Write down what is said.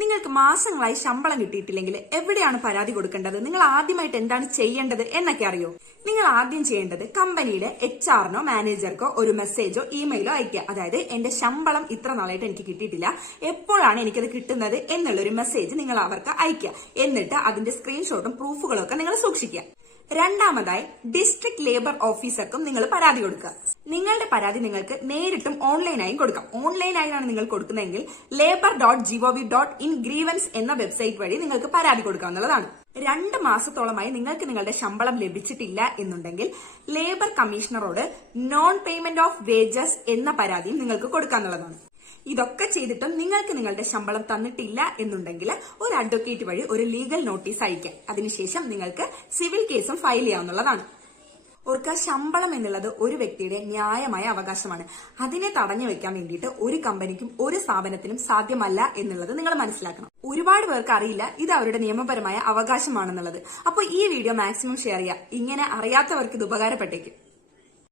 നിങ്ങൾക്ക് മാസങ്ങളായി ശമ്പളം കിട്ടിയിട്ടില്ലെങ്കിൽ എവിടെയാണ് പരാതി കൊടുക്കേണ്ടത്, നിങ്ങൾ ആദ്യമായിട്ട് എന്താണ് ചെയ്യേണ്ടത് എന്നൊക്കെ അറിയോ? നിങ്ങൾ ആദ്യം ചെയ്യേണ്ടത് കമ്പനിയുടെ HR-നോ മാനേജർക്കോ ഒരു മെസ്സേജോ ഇമെയിലോ അയക്കുക. അതായത് എന്റെ ശമ്പളം ഇത്ര നാളായിട്ട് എനിക്ക് കിട്ടിയിട്ടില്ല, എപ്പോഴാണ് എനിക്കത് കിട്ടുന്നത് എന്നുള്ളൊരു മെസ്സേജ് നിങ്ങൾ അവർക്ക് അയക്കുക. എന്നിട്ട് അതിന്റെ സ്ക്രീൻഷോട്ടും പ്രൂഫുകളും ഒക്കെ നിങ്ങൾ സൂക്ഷിക്കുക. രണ്ടാമതായി ഡിസ്ട്രിക്ട് ലേബർ ഓഫീസർക്കും നിങ്ങൾ പരാതി കൊടുക്കുക. നിങ്ങളുടെ പരാതി നിങ്ങൾക്ക് നേരിട്ടും ഓൺലൈനായും കൊടുക്കാം. ഓൺലൈനായാണ് നിങ്ങൾ കൊടുക്കുന്നതെങ്കിൽ labor.gov.in ഗ്രീവൻസ് എന്ന വെബ്സൈറ്റ് വഴി നിങ്ങൾക്ക് പരാതി കൊടുക്കാവുന്നതാണ്. 2 മാസത്തോളമായി നിങ്ങൾക്ക് നിങ്ങളുടെ ശമ്പളം ലഭിച്ചിട്ടില്ല എന്നുണ്ടെങ്കിൽ ലേബർ കമ്മീഷണറോട് നോൺ പേയ്മെന്റ് ഓഫ് വേജസ് എന്ന പരാതിയും നിങ്ങൾക്ക് കൊടുക്കാവുന്നതാണ്. ഇതൊക്കെ ചെയ്തിട്ടും നിങ്ങൾക്ക് നിങ്ങളുടെ ശമ്പളം തന്നിട്ടില്ല എന്നുണ്ടെങ്കിൽ ഒരു അഡ്വക്കേറ്റ് വഴി ഒരു ലീഗൽ നോട്ടീസ് അയക്കാം. അതിനുശേഷം നിങ്ങൾക്ക് സിവിൽ കേസും ഫയൽ ചെയ്യാവുന്നതാണ്. ഓർക്കുക, ശമ്പളം എന്നുള്ളത് ഒരു വ്യക്തിയുടെ ന്യായമായ അവകാശമാണ്. അതിനെ തടഞ്ഞു വെക്കാൻ വേണ്ടിയിട്ട് ഒരു കമ്പനിക്കും ഒരു സ്ഥാപനത്തിനും സാധ്യമല്ല എന്നുള്ളത് നിങ്ങൾ മനസ്സിലാക്കണം. ഒരുപാട് പേർക്ക് അറിയില്ല ഇത് അവരുടെ നിയമപരമായ അവകാശമാണെന്നുള്ളത്. അപ്പോൾ ഈ വീഡിയോ മാക്സിമം ഷെയർ ചെയ്യുക. ഇങ്ങനെ അറിയാത്തവർക്ക് ഇത് ഉപകാരപ്പെട്ടേക്കും.